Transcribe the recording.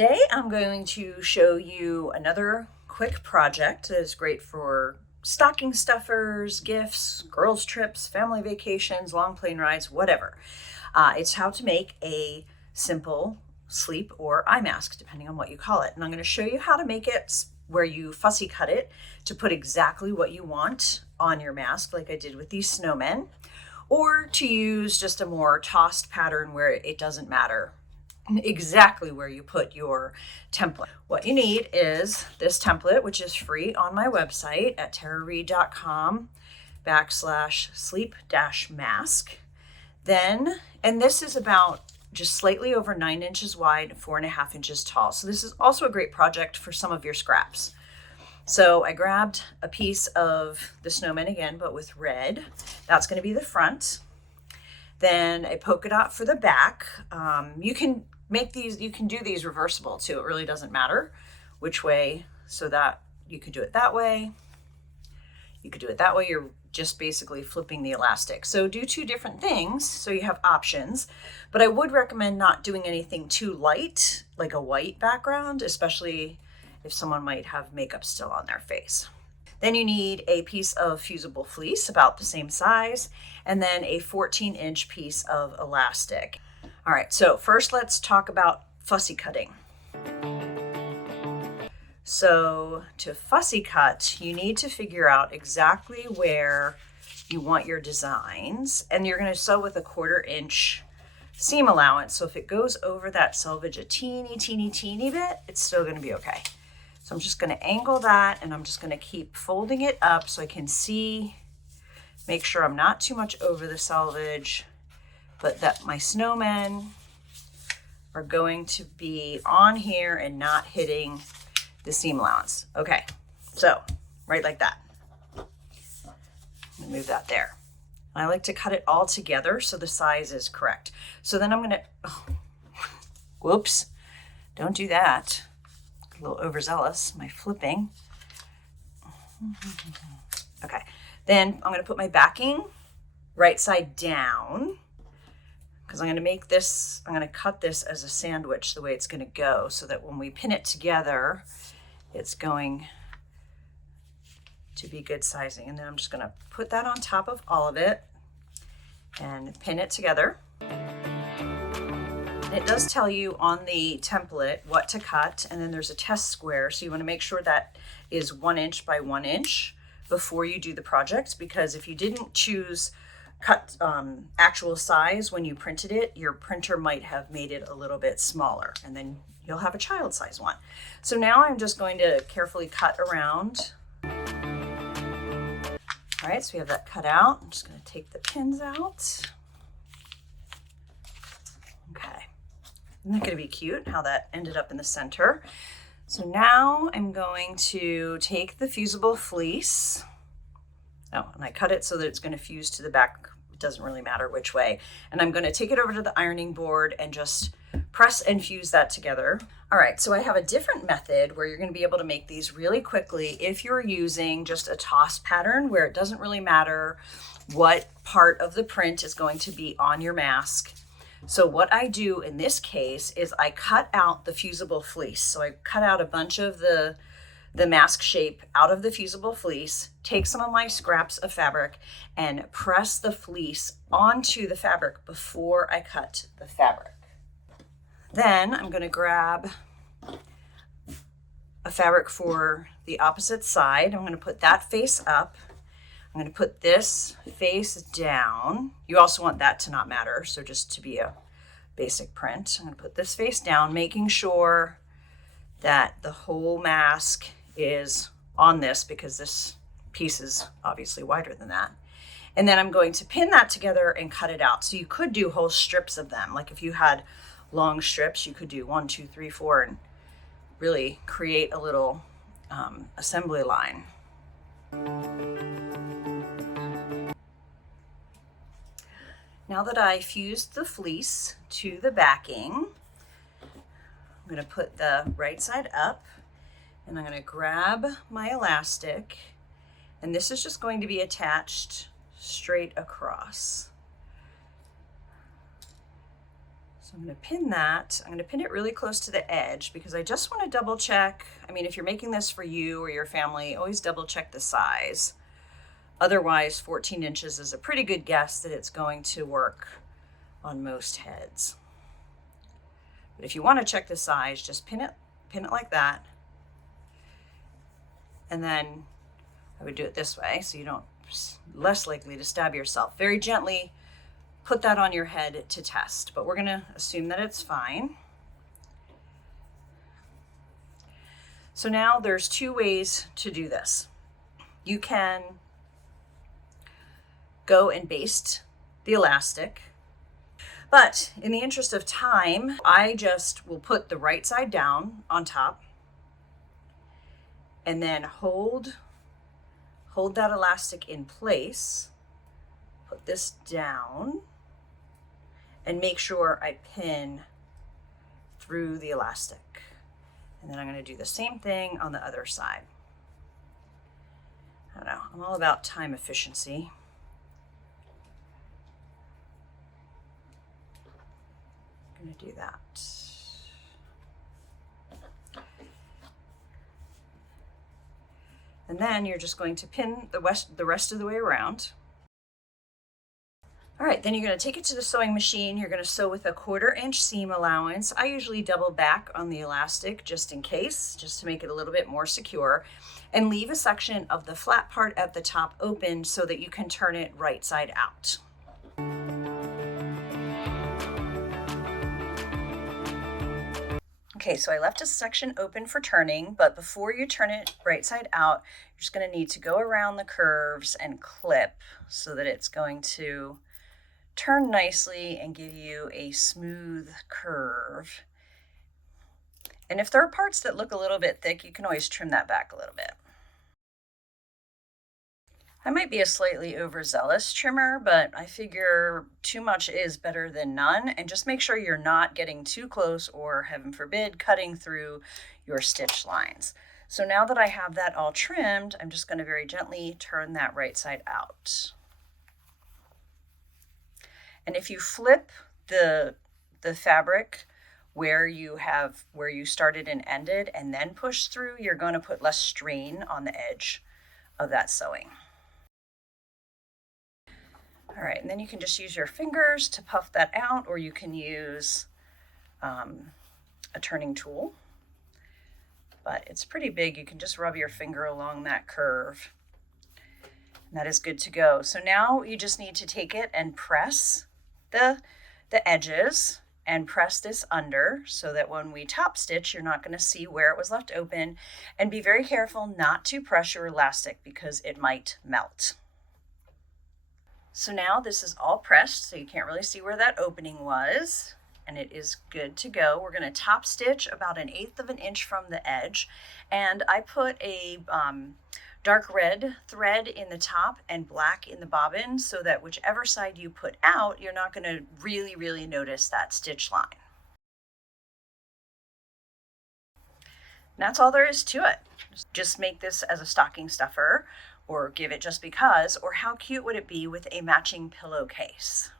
today I'm going to show you another quick project that is great for stocking stuffers, gifts, girls' trips, family vacations, long plane rides, whatever. It's how to make a simple sleep or eye mask, depending on what you call it. And I'm going to show you how to make it where you fussy cut it to put exactly what you want on your mask, like I did with these snowmen, or to use just a more tossed pattern where it doesn't matter exactly where you put your template. What you need is this template, which is free on my website at tarareed.com/sleep-mask. Then, and this is about just slightly over 9 inches wide, 4.5 inches tall. So this is also a great project for some of your scraps. So I grabbed a piece of the snowman again, but with red. That's going to be the front. Then a polka dot for the back. You can make these, you can do these reversible too. It really doesn't matter which way, so that you could do it that way. You could do it that way. You're just basically flipping the elastic. So do two different things so you have options, but I would recommend not doing anything too light, like a white background, especially if someone might have makeup still on their face. Then you need a piece of fusible fleece about the same size, and then a 14-inch piece of elastic. All right, so first let's talk about fussy cutting. So to fussy cut, you need to figure out exactly where you want your designs, and you're going to sew with a 1/4 inch seam allowance. So if it goes over that selvage a teeny bit, it's still going to be okay. So I'm just going to angle that, and I'm just going to keep folding it up so I can see, make sure I'm not too much over the selvage, but that my snowmen are going to be on here and not hitting the seam allowance. Okay, so right like that. Move that there. I like to cut it all together so the size is correct. So then I'm gonna, whoops, don't do that. A little overzealous, my flipping. Okay, then I'm gonna put my backing right side down, because I'm gonna make this, I'm gonna cut this as a sandwich the way it's gonna go, so that when we pin it together, it's going to be good sizing. And then I'm just gonna put that on top of all of it and pin it together. It does tell you on the template what to cut, and then there's a test square. So you want to make sure that is 1 inch by 1 inch before you do the project, because if you didn't choose cut actual size when you printed it, your printer might have made it a little bit smaller, and then you'll have a child size one. So now I'm just going to carefully cut around. All right, so we have that cut out. I'm just going to take the pins out. Okay. Isn't that going to be cute how that ended up in the center? So now I'm going to take the fusible fleece. Oh, and I cut it so that it's going to fuse to the back. It doesn't really matter which way. And I'm going to take it over to the ironing board and just press and fuse that together. All right, so I have a different method where you're going to be able to make these really quickly if you're using just a toss pattern where it doesn't really matter what part of the print is going to be on your mask. So what I do in this case is I cut out the fusible fleece. So I cut out a bunch of the mask shape out of the fusible fleece, take some of my scraps of fabric and press the fleece onto the fabric before I cut the fabric. Then I'm going to grab a fabric for the opposite side. I'm going to put that face up. I'm going to put this face down. You also want that to not matter, so just to be a basic print. I'm going to put this face down, making sure that the whole mask is on this, because this piece is obviously wider than that. And then I'm going to pin that together and cut it out. So you could do whole strips of them. Like if you had long strips, you could do 1, 2, 3, 4 and really create a little assembly line. Now that I fused the fleece to the backing, I'm going to put the right side up, and I'm going to grab my elastic, and this is just going to be attached straight across. So I'm going to pin that. I'm going to pin it really close to the edge because I just want to double check. I mean, if you're making this for you or your family, always double check the size. Otherwise, 14 inches is a pretty good guess that it's going to work on most heads. But if you want to check the size, just pin it like that. And then I would do it this way so you don't, less likely to stab yourself. Very gently put that on your head to test, but we're gonna assume that it's fine. So now there's two ways to do this. You can go and baste the elastic, but in the interest of time, I just will put the right side down on top and then hold that elastic in place, put this down, and make sure I pin through the elastic. And then I'm going to do the same thing on the other side. I don't know, I'm all about time efficiency. I'm going to do that. And then you're just going to pin the rest of the way around. All right, then you're going to take it to the sewing machine. You're going to sew with a 1/4 inch seam allowance. I usually double back on the elastic just in case, just to make it a little bit more secure, and leave a section of the flat part at the top open so that you can turn it right side out. Okay, so I left a section open for turning, but before you turn it right side out, you're just going to need to go around the curves and clip so that it's going to turn nicely and give you a smooth curve. And if there are parts that look a little bit thick, you can always trim that back a little bit. I might be a slightly overzealous trimmer, but I figure too much is better than none, and just make sure you're not getting too close or, heaven forbid, cutting through your stitch lines. So now that I have that all trimmed, I'm just going to very gently turn that right side out. And if you flip the fabric where you started and ended and then push through, you're going to put less strain on the edge of that sewing. All right, and then you can just use your fingers to puff that out, or you can use a turning tool. But it's pretty big. You can just rub your finger along that curve. And that is good to go. So now you just need to take it and press the edges and press this under so that when we top stitch, you're not going to see where it was left open. And be very careful not to press your elastic because it might melt. So now this is all pressed, so you can't really see where that opening was, and it is good to go. We're going to top stitch about 1/8 of an inch from the edge, and I put a dark red thread in the top and black in the bobbin so that whichever side you put out, you're not going to really notice that stitch line. And that's all there is to it. Just make this as a stocking stuffer, or give it just because, or how cute would it be with a matching pillowcase?